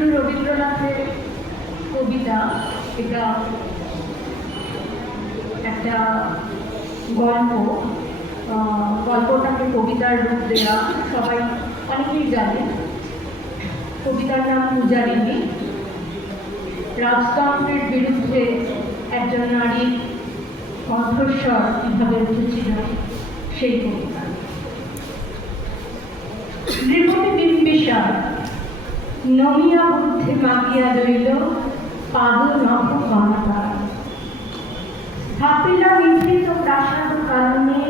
কবিগুরু রবীন্দ্রনাথের কবিতা। এটা একটা গল্প, গল্পটাকে কবিতার রূপ দেওয়া সবাই অনেকেই জানে। কবিতার নাম পূজারিণী। রাজতন্ত্রের বিরুদ্ধে একজন নারীর কণ্ঠস্বর কীভাবে উঠেছিল সেই কবিতা। নৃপতি বিম্বিসার নমিয়া বুদ্ধে মাগিয়া রইল পাদ নভ কনকা। স্থাপিলা নিভৃত প্রাসাদ কারণে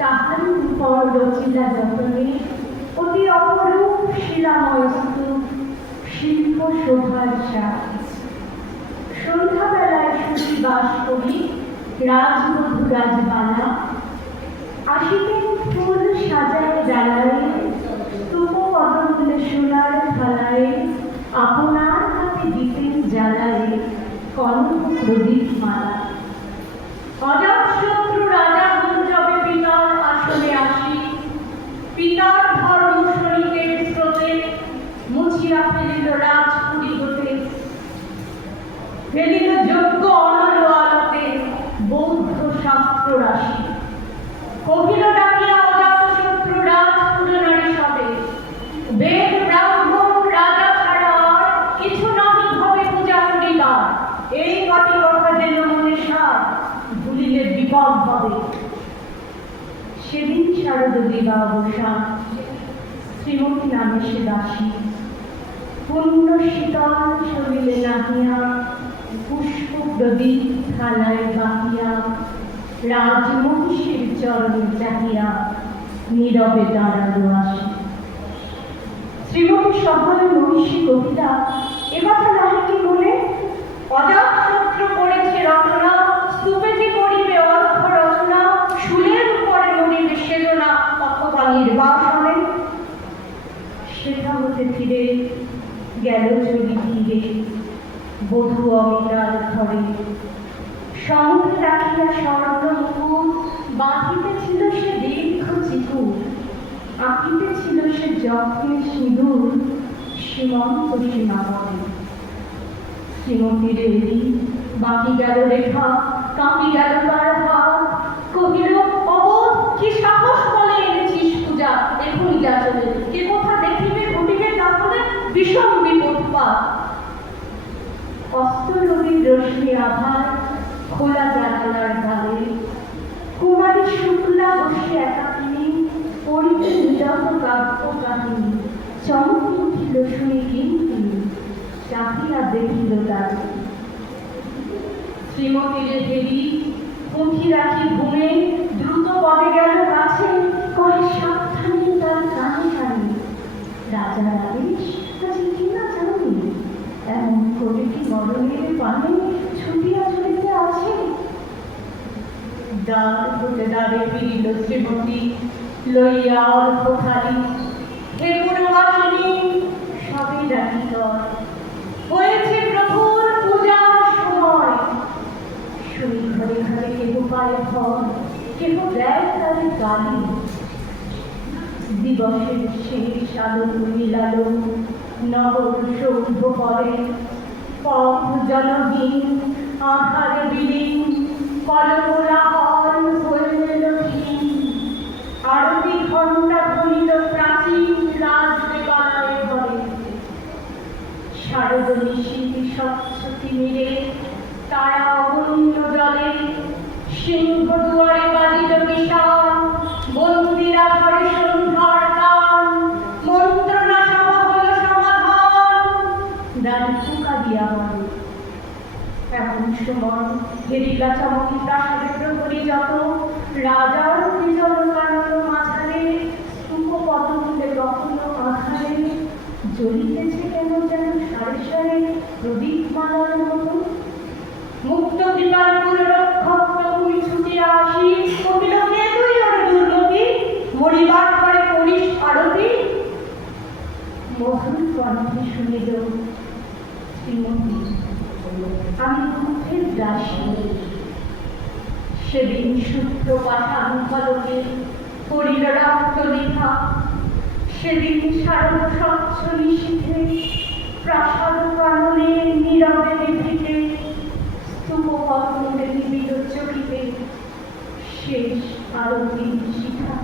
তাহার উপর রচিলা যতনে অতি অপরূপ শিলাময় স্তূপ শিল্প শোভার সাজ। সন্ধ্যাবেলায় সুখী বাস করি রাজবধূ রাজবালা। আসিতেন ফুল সাজায় ডালায় স্তূপ পদমূলে সোনার থালায়। আপনার হাতে দিতেন জ্বালায় কনক প্রদীপ মালা। অজাতশত্রু রাজা গুঞ্জবে পিতার আসনে আসি। পিতার ধর্ম সৈনিকের স্রোতে মুছিয়া ফেলিল রাজপুরী হতে। ফেলিল যজ্ঞ অনল আলোতে বৌদ্ধ শাস্ত্র রাশি। কহিল ডাকিয়া অজাতশত্রু রাজপুর নারী সবে। বেদ ব্রাহ্মণ রাজা ছাড়া আর কিছু নাহি হবে পূজা করিবার। এই কটি কথা যেন মনে সার, ভুলিলে বিপদ হবে। সেদিন শারদ দিবা অবসান, শ্রীমতী নামে সে দাসী। পূর্ণ শীতল শরীরে নাহিয়া পুষ্প প্রদীপ থালায় বাহিয়া। রাজমহিষীর চরণে চাহিয়া নীরবে দাঁড়ালো আসি। শ্রীমতী সভায় মহিষী কহিলা, এ কথা নাহি কি বলে? অজাতশত্রু করেছে রচনা, স্তূপে যে করিবে অর্থ রচনা। শুলের উপরে মরিবে সেজনা অথবা নির্বাসনে। সেটা হতে ফিরে গেল যদি ধীরে বধূ অমিতার ঘরে। সঙ্গে রাখিয়া স্বর্ণ মুকুট বাঁধিতেছিল সে দীর্ঘ চিকুট। আঁকিতেছিল সে যত্নে সিঁদুর সীমন্ত সীমাবনে। শ্রীমতীর এলি বাকি গেল রেখা, কাঁপি গেল তার হাত। কহিল, অবোধ কি সাহস বলে এনেছিস পূজা এখনই যা চলে। কে কোথা দেখিবে ঘটিবে তাহলে বিষম বিপদপাত। অস্ত রবির রশ্মি আধার খোলা জানালার ধারে। কুমারী শুক্লা বসে একাকিনী পড়িতে নীরব কাব্য কাহিনী। চমকে উঠিল শুনে কিঙ্কিনী চাহিয়া দেখিল তারে। শ্রীমতীর হেরি পুঁথি রাখি ঘুমে দ্রুত পদে গেল কাছে। কহে, সাবধানে তার কানে কানে রাজার আদেশ আজ কি না জানি। এমন করে কি মরণের পানে ছুটিয়া চলিতে আছে। দ্বার হতে দ্বারে ফিরিল শ্রীমতী লইয়া অল্প খালি। হে পুরবাসিনী সবে রাখি তর, হয়েছে প্রভুর পূজার সময়। শুনি ঘরে ঘরে কেহ পায় ভয়, কেহ দেয় তারে গালি। দিবসের শেষ আলো মিলালো নগর সভ্য পরে। পথ জনহীন আধারে বিলীন কলকোলাহল হয়ে এল ক্ষীণ। আরতি ঘণ্টা ধরিল প্রাচীন রাজদেবালয় ঘরে। শারদ নিশীথী স্বচ্ছতি মিলে তারা অগণ্য জলে। সিংহ দুয়ারে বাজিল বিশাল বন্দিরা ঘরে সন্ধ্যার গান। মন্ত্রণা সভা হল সমাধান, দ্বারে ফুকা দিয়া বলে। এমন সময় হেরিলা চমকি প্রাসাদে প্রহরী যত। রাজার বিজল কাণ্ড মাঝারে স্তূপ পদমূলে কখনো আধারে। জ্বলিতেছে কেন যেন সারে সারে প্রদীপ মালার মতো। মুক্ত কৃপার পুররক্ষক প্রভুই ছুটিয়া আসি। কহিল, কে তুই ওরে দুর্গতি, মরিবার ঘরে করিস আরতি। মধুর কণ্ঠে শুনিল শ্রীমতী, আমি দুঃখের দাসী। সেদিন সূত্র পাঠান ফলকে করিল রক্ত লেখা। সেদিন শারদ স্বচ্ছ নিশীথে প্রাসাদ নীরবে নিভৃতে স্তূপপদ্মে নিবিড় চকিতে শেষ আরতি শিখা।